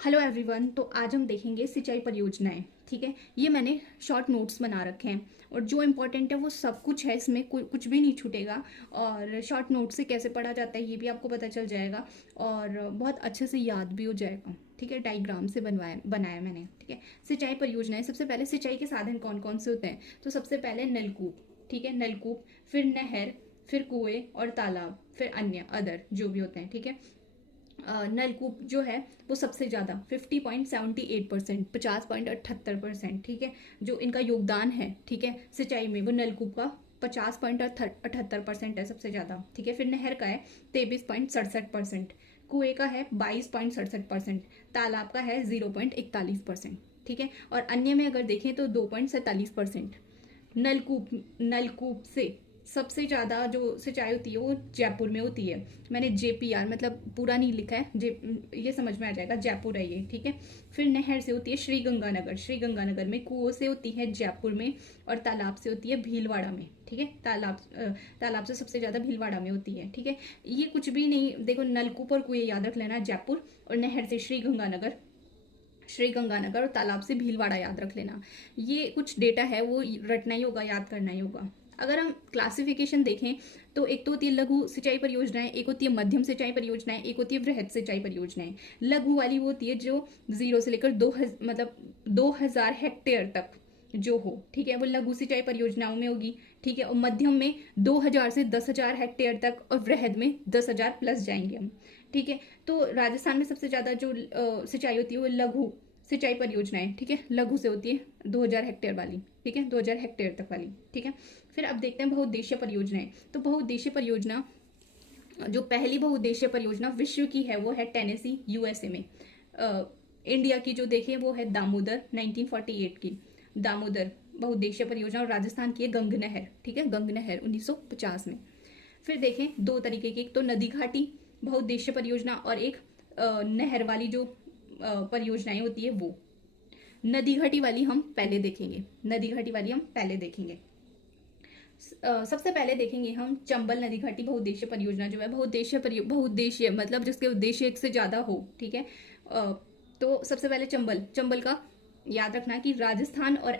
Hello everyone. तो आज हम देखेंगे सिंचाई परियोजनाएं। ठीक है, ये मैंने शॉर्ट नोट्स बना रखे हैं और जो इम्पोर्टेंट है वो सब कुछ है इसमें, कुछ भी नहीं छूटेगा। और शॉर्ट नोट से कैसे पढ़ा जाता है ये भी आपको पता चल जाएगा और बहुत अच्छे से याद भी हो जाएगा। ठीक है, डायग्राम से बनाया मैंने। ठीक है, सिंचाई परियोजनाएं, सबसे पहले सिंचाई के साधन कौन कौन से होते हैं। तो सबसे पहले नलकूप। ठीक है, नलकूप, फिर नहर, फिर कुएं और तालाब, फिर अन्य अदर जो भी होते हैं। ठीक है, नलकूप जो है वो सबसे ज़्यादा 50.78%, 50.78%। ठीक है, जो इनका योगदान है, ठीक है, सिंचाई में, वो नलकूप का 50.78% है सबसे ज़्यादा। ठीक है, फिर नहर का है 23.67%, कुएं का है 22.67%, तालाब का है 0.41%। ठीक है, और अन्य में अगर देखें तो 2.47%। नलकूप नलकूप से सबसे ज़्यादा जो सिंचाई होती है वो जयपुर में होती है। मैंने JPR मतलब पूरा नहीं लिखा है, ये समझ में आ जाएगा, जयपुर है ये। ठीक है, फिर नहर से होती है श्रीगंगानगर, श्रीगंगानगर में। कुओं से होती है जयपुर में और तालाब से होती है भीलवाड़ा में। ठीक है, तालाब से सबसे ज़्यादा भीलवाड़ा में होती है। ठीक है, ये कुछ भी नहीं, देखो नलकूप और कुएं याद रख लेना, जयपुर, और नहर से श्रीगंगानगर, श्रीगंगानगर, और तालाब से भीलवाड़ा याद रख लेना। ये कुछ डेटा है वो रटना ही होगा, याद करना ही होगा। अगर हम क्लासिफिकेशन देखें तो एक तो होती है लघु सिंचाई परियोजनाएं, एक होती है मध्यम सिंचाई परियोजनाएं, एक होती है वृहद सिंचाई परियोजनाएं। लघु वाली वो होती है जो 0 से लेकर 2000 हेक्टेयर तक जो हो। ठीक है, वो लघु सिंचाई परियोजनाओं में होगी। ठीक है, और मध्यम में 2000 से 10,000 हेक्टेयर तक, और वृहद में 10,000 प्लस जाएंगे हम। ठीक है, तो राजस्थान में सबसे ज़्यादा जो सिंचाई होती है वो लघु सिंचाई परियोजनाएं, ठीक है, लघु से होती है 2000 हेक्टेयर वाली। ठीक है, 2000 हेक्टेयर तक वाली। ठीक है, फिर अब देखते हैं बहुउद्देशीय परियोजनाएं। तो बहुउद्देशीय परियोजना, जो पहली बहुउद्देशीय परियोजना विश्व की है वो है टेनेसी, USA में। इंडिया की जो देखें वो है दामोदर, 1948 की दामोदर बहुउद्देशीय परियोजना, और राजस्थान की है गंग नहर। ठीक है, गंग नहर 1950 में। फिर देखें दो तरीके की, एक तो नदी घाटी बहुउद्देशीय परियोजना और एक नहर वाली जो परियोजनाएं होती है वो। नदी घाटी वाली हम पहले देखेंगे, नदी घाटी वाली हम पहले देखेंगे। सबसे पहले देखेंगे हम चंबल नदी घाटी बहुउद्देशीय परियोजना, जो है बहुउद्देशीय मतलब जिसके उद्देश्य एक से ज्यादा हो। ठीक है, तो सबसे पहले चंबल का याद रखना कि राजस्थान और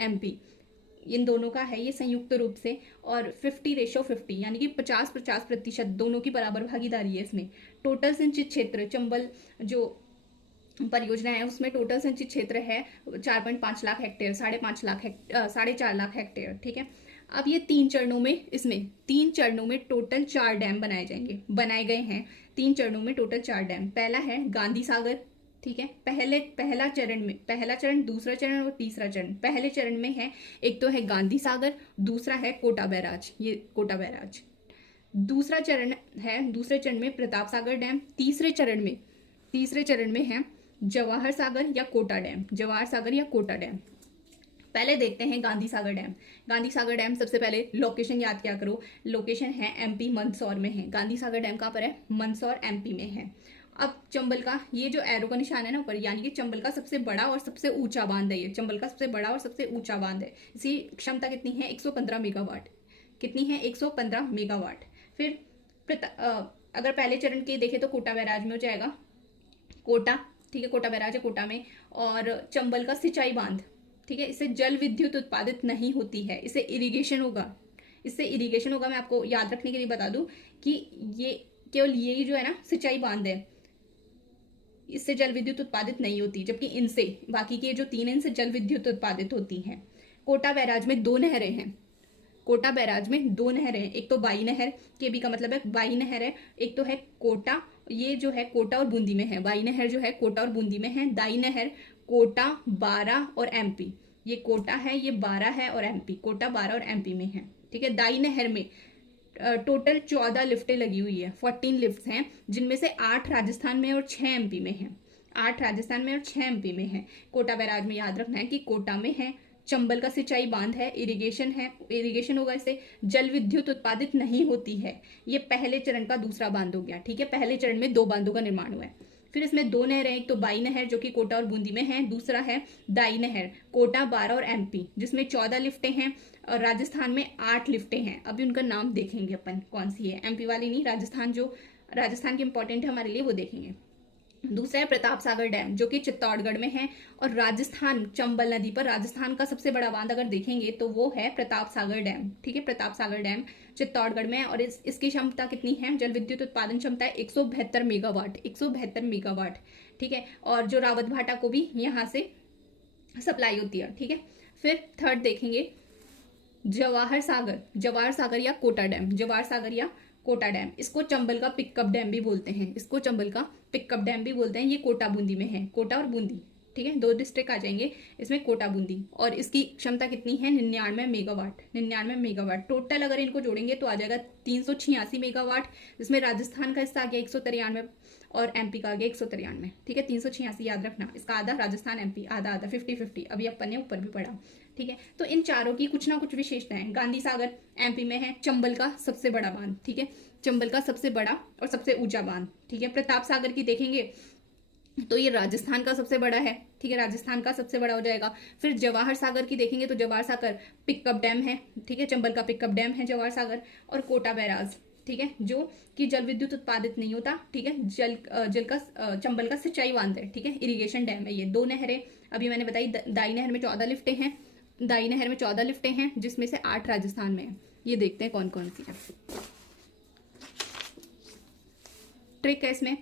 MP इन दोनों का है ये संयुक्त रूप से, और 50:50 यानी कि 50-50% दोनों की बराबर भागीदारी है इसमें। टोटल सिंचित क्षेत्र चंबल जो परियोजना है उसमें टोटल संचित क्षेत्र है 4.5 लाख हेक्टेयर, 4.5 लाख हेक्टेयर। ठीक है, अब ये तीन चरणों में टोटल 4 डैम बनाए गए हैं। 3 चरणों में टोटल 4 डैम। पहला है गांधी सागर। ठीक है, पहला चरण, दूसरा चरण और तीसरा चरण। पहले चरण में है, एक तो है गांधी सागर, दूसरा है कोटा बैराज, ये कोटा बैराज। दूसरे चरण में प्रताप सागर डैम। तीसरे चरण में है जवाहर सागर या कोटा डैम। पहले देखते हैं गांधी सागर डैम। गांधी सागर डैम, सबसे पहले लोकेशन याद क्या करो, लोकेशन है MP मंदसौर में है। गांधी सागर डैम कहाँ पर है? मंदसौर MP में है। अब चंबल का ये जो एरो का निशान है ना ऊपर, यानी कि चंबल का सबसे बड़ा और सबसे ऊंचा बांध है ये। चंबल का सबसे बड़ा और सबसे ऊंचा बांध है। इसकी क्षमता कितनी है? 115 मेगावाट। कितनी है? 115 मेगावाट। फिर अगर पहले चरण के देखें तो कोटा बैराज में हो जाएगा, कोटा। ठीक है, कोटा बैराज है कोटा में। और चंबल का सिंचाई बांध, ठीक है, इससे जल विद्युत उत्पादित नहीं होती है, इससे इरिगेशन होगा। मैं आपको याद रखने के लिए बता दूं कि ये केवल ये जो है ना सिंचाई बांध है, इससे जल विद्युत उत्पादित नहीं होती, जबकि इनसे बाकी के जो 3 इनसे जल विद्युत उत्पादित होती हैं। कोटा बैराज में 2 नहरें हैं। एक तो बाई नहर, केबी का मतलब है बाई नहर है। एक तो है कोटा, ये जो है कोटा और बूंदी में है। बाई नहर जो है कोटा और बूंदी में है। दाई नहर कोटा, बारा और MP। ये कोटा है, ये बारा है, और MP, कोटा, बारा और MP में है। ठीक है, दाई नहर में टोटल 14 लिफ्टें लगी हुई है, 14 लिफ्ट हैं, जिनमें से 8 राजस्थान में और 6 MP में है। 8 राजस्थान में और 6 MP में है। कोटा बैराज में याद रखना है कि कोटा में है। चंबल का सिंचाई बांध है, इरिगेशन होगा, इससे जल विद्युत उत्पादित नहीं होती है। ये पहले चरण का दूसरा बांध हो गया। ठीक है, पहले चरण में 2 बांधों का निर्माण हुआ है। फिर इसमें 2 नहरें, एक तो बाई नहर जो कि कोटा और बूंदी में है, दूसरा है दाई नहर कोटा, बारा और MP, जिसमें 14 लिफ्टें हैं, और राजस्थान में 8 लिफ्टें हैं। अभी उनका नाम देखेंगे अपन कौन सी है, MP वाली नहीं, राजस्थान की इंपॉर्टेंट है हमारे लिए, वो देखेंगे। दूसरा है प्रताप सागर डैम जो कि चित्तौड़गढ़ में है। और राजस्थान चंबल नदी पर राजस्थान का सबसे बड़ा बांध अगर देखेंगे तो वो है प्रताप सागर डैम। ठीक है, प्रताप सागर डैम चित्तौड़गढ़ में है और इसकी क्षमता कितनी है, जल विद्युत उत्पादन क्षमता है 172 मेगावाट, 172 मेगावाट। ठीक है, और जो रावत भाटा को भी यहाँ से सप्लाई होती है। ठीक है, फिर थर्ड देखेंगे जवाहर सागर या कोटा डैम, जवाहर सागर या कोटा डैम। इसको चंबल का पिकअप डैम भी बोलते हैं, इसको चंबल का पिकअप डैम भी बोलते हैं। ये कोटा बूंदी में है, कोटा और बूंदी। ठीक है, 2 डिस्ट्रिक्ट आ जाएंगे इसमें, कोटा बूंदी। और इसकी क्षमता कितनी है, 99 मेगावाट, 99 मेगावाट। टोटल अगर इनको जोड़ेंगे तो आ जाएगा 386 मेगावाट, जिसमें राजस्थान का हिस्सा आ गया 193 और एमपी का आ गया 193। ठीक है, 386 याद रखना, इसका आधा राजस्थान एमपी, आधा आधा 50-50। अभी अपन ने ऊपर भी पढ़ा। ठीक है, तो इन चारों की कुछ ना कुछ विशेषताएं। गांधी सागर एमपी में है, चंबल का सबसे बड़ा बांध। ठीक है, चंबल का सबसे बड़ा और सबसे ऊंचा बांध। ठीक है, प्रताप सागर की देखेंगे तो ये राजस्थान का सबसे बड़ा है। ठीक है, राजस्थान का सबसे बड़ा हो जाएगा। फिर जवाहर सागर की देखेंगे तो जवाहर सागर पिकअप डैम है। ठीक है, चंबल का पिकअप डैम है जवाहर सागर। और कोटा बैराज, ठीक है, जो कि जल विद्युत उत्पादित नहीं होता। ठीक है, जल का चंबल का सिंचाई बांध है। ठीक है, इरिगेशन डैम है। ये 2 नहरें अभी मैंने बताई। दाई नहर में 14 लिफ्टें हैं, दाई नहर में 14 लिफ्टें हैं, जिसमें से 8 राजस्थान में है। ये देखते हैं कौन कौन सी है। ट्रिक है इसमें,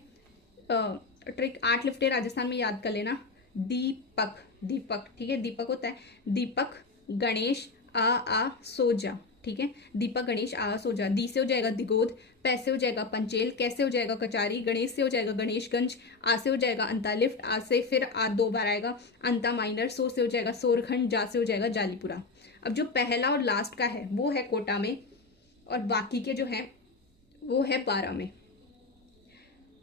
ट्रिक 8 लिफ्टें राजस्थान में याद कर लेना। दीपक, दीपक, ठीक है, दीपक होता है दीपक गणेश आ सोजा। ठीक है, दीपक गणेश आ सोजा। दी से हो जाएगा दिगोद, पै से हो जाएगा पंचेल, कैसे हो जाएगा कचारी, गणेश से हो जाएगा गणेशगंज, आ से हो जाएगा अंता लिफ्ट, आ से फिर आ 2 बार आएगा अंता माइनर, सो से हो जाएगा सोरखंड, जा से हो जाएगा जालीपुरा। अब जो पहला और लास्ट का है वो है कोटा में, और बाकी के जो है वो है 12 में।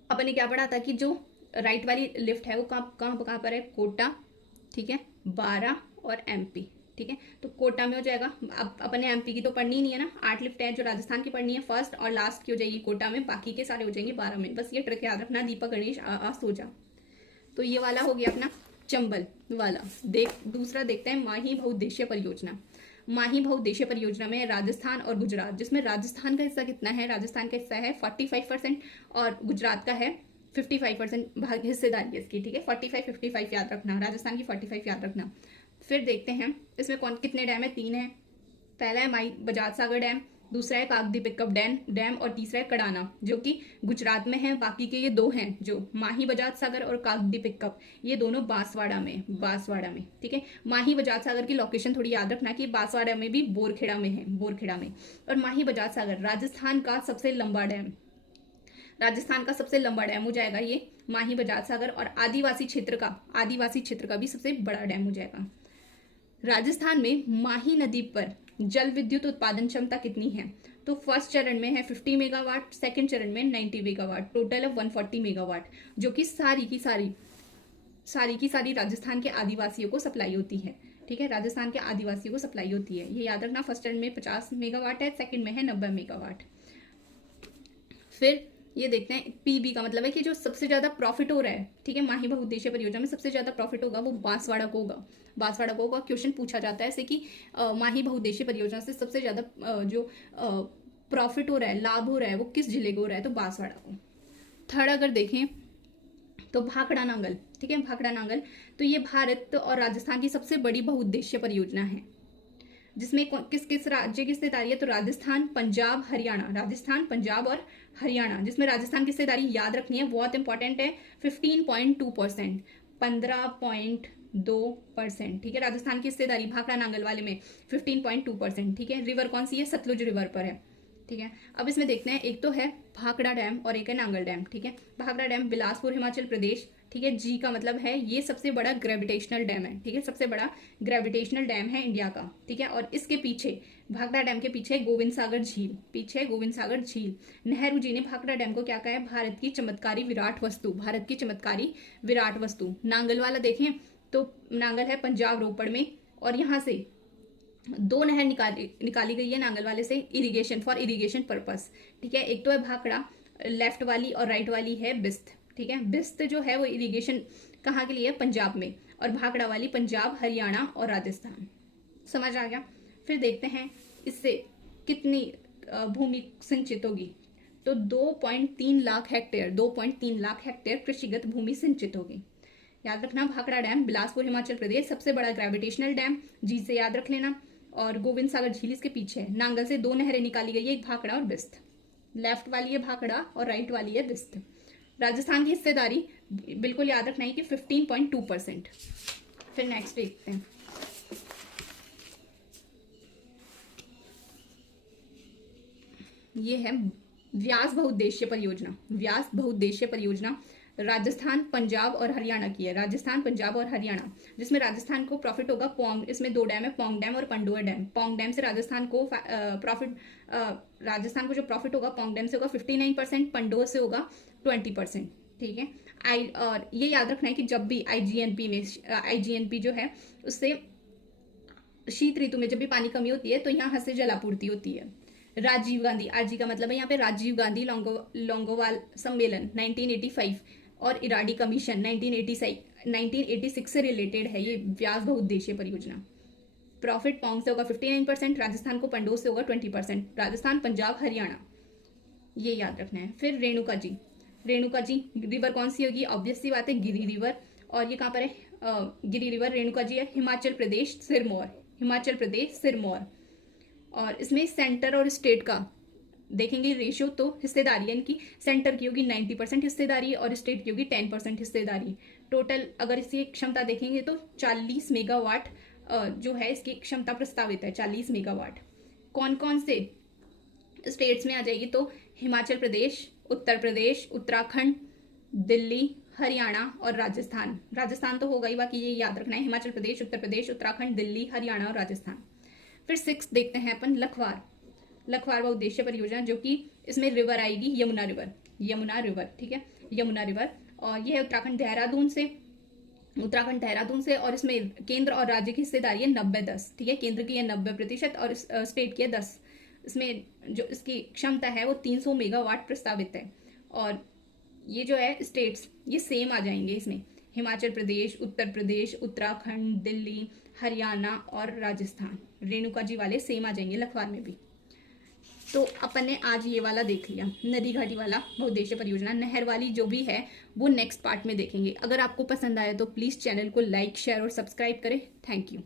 अपन ने क्या पढ़ा था कि जो राइट वाली लिफ्ट है वो कहाँ पर है, कोटा। ठीक है, 12 और एमपी। ठीक है, तो कोटा में हो जाएगा। अब अपने एमपी की तो पढ़नी ही नहीं है ना, 8 लिफ्ट है जो राजस्थान की पढ़नी है फर्स्ट, और लास्ट की हो जाएगी कोटा में, बाकी के सारे हो जाएंगे 12 में। बस ये ट्रिक याद रखना, दीपक गणेश आ सोजा। तो ये वाला हो गया अपना चंबल वाला। दूसरा देखते हैं माही बहुउद्देशीय परियोजना। माही बहुउद्देशीय परियोजना में राजस्थान और गुजरात, जिसमें राजस्थान का हिस्सा कितना है, राजस्थान का हिस्सा है 45% और गुजरात का है 55% भाग हिस्सेदारी है इसकी। ठीक है, 45-55 याद रखना, राजस्थान की 45 याद रखना। फिर देखते हैं इसमें कितने डैम है, 3 है। पहला है माई बजाज सागर डैम, दूसरा है कागदी पिकअप डैम और तीसरा है कड़ाना, जो कि गुजरात में है। बाकी के ये 2 हैं, जो माही बजाज सागर और कागदी पिकअप, ये दोनों बांसवाड़ा में। ठीक है, माही बजाज सागर की लोकेशन थोड़ी याद रखना कि बांसवाड़ा में भी बोरखेड़ा में है, बोरखेड़ा में। और माही बजाज सागर राजस्थान का सबसे लंबा डैम, राजस्थान का सबसे लंबा डैम हो जाएगा ये माही बजाज सागर। और आदिवासी क्षेत्र का भी सबसे बड़ा डैम हो जाएगा। राजस्थान में माही नदी पर जल विद्युत उत्पादन क्षमता कितनी है, तो फर्स्ट चरण में है 50 मेगावाट, सेकंड चरण में 90 मेगावाट, टोटल है 140 मेगावाट, जो कि सारी की सारी राजस्थान के आदिवासियों को सप्लाई होती है। ठीक है, राजस्थान के आदिवासियों को सप्लाई होती है, ये याद रखना। फर्स्ट चरण में 50 मेगावाट है, सेकंड में है 90 मेगावाट। फिर ये देखते हैं पीबी का मतलब है कि जो सबसे ज्यादा प्रॉफिट हो रहा है। ठीक है, माही बहुउद्देशीय परियोजना में सबसे ज्यादा प्रॉफिट होगा वो बांसवाड़ा को होगा। क्वेश्चन पूछा जाता है ऐसे कि माही बहुउद्देशीय परियोजना से सबसे ज्यादा जो प्रॉफिट हो रहा है, लाभ हो रहा है, वो किस जिले को हो रहा है, तो बांसवाड़ा को। थर्ड अगर देखें तो भाखड़ा नांगल। ठीक है, भाखड़ा नांगल, तो ये भारत और राजस्थान की सबसे बड़ी बहुउद्देशीय परियोजना है, जिसमें किस राज्य की हिस्सेदारी है, तो राजस्थान, पंजाब, हरियाणा, राजस्थान, पंजाब और हरियाणा। जिसमें राजस्थान की हिस्सेदारी याद रखनी है, बहुत इंपॉर्टेंट है, 15.2%, 15.2%। ठीक है, राजस्थान की हिस्सेदारी भाखड़ा नांगल वाले में 15.2%। ठीक है, रिवर कौन सी है, सतलुज रिवर पर है। ठीक है, अब इसमें देखते हैं, एक तो है भाखड़ा डैम और एक है नांगल डैम। ठीक है, भाखड़ा डैम बिलासपुर हिमाचल प्रदेश। ठीक है, जी का मतलब है ये सबसे बड़ा ग्रेविटेशनल डैम है। ठीक है, सबसे बड़ा ग्रेविटेशनल डैम है इंडिया का। ठीक है, और इसके पीछे, भाखड़ा डैम के पीछे गोविंद सागर झील। नेहरू जी ने भाखड़ा डैम को क्या कहा है, भारत की चमत्कारी विराट वस्तु। नांगल वाला देखें तो नांगल है पंजाब रोपड़ में, और यहाँ से 2 नहर निकाली गई है नांगल वाले से, फॉर इरिगेशन पर्पस। ठीक है, एक तो है भाखड़ा लेफ्ट वाली, और राइट वाली है बिस्त। ठीक है, बिस्त जो है वो इरिगेशन कहाँ के लिए है, पंजाब में, और भाखड़ा वाली पंजाब, हरियाणा और राजस्थान। समझ आ गया। फिर देखते हैं इससे कितनी भूमि सिंचित होगी, तो 2.3 लाख हेक्टेयर 2.3 लाख हेक्टेयर कृषिगत भूमि सिंचित होगी। याद रखना, भाखड़ा डैम बिलासपुर हिमाचल प्रदेश सबसे बड़ा ग्रेविटेशनल डैम, जी से याद रख लेना। और गोविंद सागर झील इसके पीछे है। नांगल से 2 नहरें निकाली गई है, एक भाखड़ा और बिस्त। लेफ्ट वाली है भाखड़ा और राइट वाली है बिस्त। राजस्थान की हिस्सेदारी बिल्कुल याद रखना है कि 15.2%। फिर नेक्स्ट देखते हैं। ये है व्यास बहुउद्देश्य परियोजना। व्यास बहुउद्देश्य परियोजना राजस्थान, पंजाब और हरियाणा की है। राजस्थान, पंजाब और हरियाणा, जिसमें राजस्थान को प्रॉफिट होगा पोंग, इसमें 2 डैम है, पोंग डैम और पंडोर डैम। पोंग डैम से राजस्थान को प्रॉफिट, राजस्थान को जो प्रॉफिट होगा पोंग डैम से होगा 59%, पंडोर से होगा 20%। ठीक है। और ये याद रखना है कि जब भी आईजीएनपी जो है उससे शीत ऋतु में जब भी पानी कमी होती है तो यहाँ से जलापूर्ति होती है। राजीव गांधी, आरजी का मतलब है यहाँ पे राजीव गांधी लोंगोवाल सम्मेलन 1985 और इराडी कमीशन 1986 से रिलेटेड है ये व्यास बहुउद्देश्य परियोजना। प्रॉफिट पोंग से होगा 59%, राजस्थान को पंडोर से होगा 20%। राजस्थान, पंजाब, हरियाणा, ये याद रखना है। फिर रेणुका जी, रेणुका जी रिवर कौन सी होगी? ऑब्वियस सी बात है गिरी रिवर। और ये कहाँ पर है? गिरी रिवर रेणुका जी है हिमाचल प्रदेश सिरमौर, हिमाचल प्रदेश सिरमौर। और इसमें सेंटर और स्टेट का देखेंगे रेशियो, तो हिस्सेदारी है इनकी, सेंटर की होगी 90% हिस्सेदारी और स्टेट की होगी 10% हिस्सेदारी। टोटल अगर इसकी क्षमता देखेंगे तो 40 मेगावाट जो है इसकी क्षमता प्रस्तावित है, 40 मेगावाट। कौन कौन से स्टेट्स में आ जाएगी? तो हिमाचल प्रदेश, उत्तर प्रदेश, उत्तराखंड, दिल्ली, हरियाणा और राजस्थान। राजस्थान तो होगा ही, बाकी ये याद रखना है, हिमाचल प्रदेश, उत्तर प्रदेश, उत्तराखंड, दिल्ली, हरियाणा और राजस्थान। फिर 6 देखते हैं अपन लखवार, लखवार बहुउद्देश्य परियोजना, जो कि इसमें रिवर आएगी यमुना रिवर, यमुना रिवर। ठीक है, यमुना रिवर। और यह है उत्तराखंड देहरादून से, उत्तराखंड देहरादून से। और इसमें केंद्र और राज्य की हिस्सेदारी है 90-10। ठीक है, केंद्र की है 90% और स्टेट की है 10। इसमें जो इसकी क्षमता है वो 300 मेगावाट प्रस्तावित है। और ये जो है स्टेट्स ये सेम आ जाएंगे इसमें, हिमाचल प्रदेश, उत्तर प्रदेश, उत्तराखंड, दिल्ली, हरियाणा और राजस्थान। रेणुका जी वाले सेम आ जाएंगे लखवार में भी। तो अपन ने आज ये वाला देख लिया, नदी घाटी वाला बहुउद्देश्य परियोजना। नहर वाली जो भी है वो नेक्स्ट पार्ट में देखेंगे। अगर आपको पसंद आया तो प्लीज़ चैनल को लाइक, शेयर और सब्सक्राइब करें। Thank you.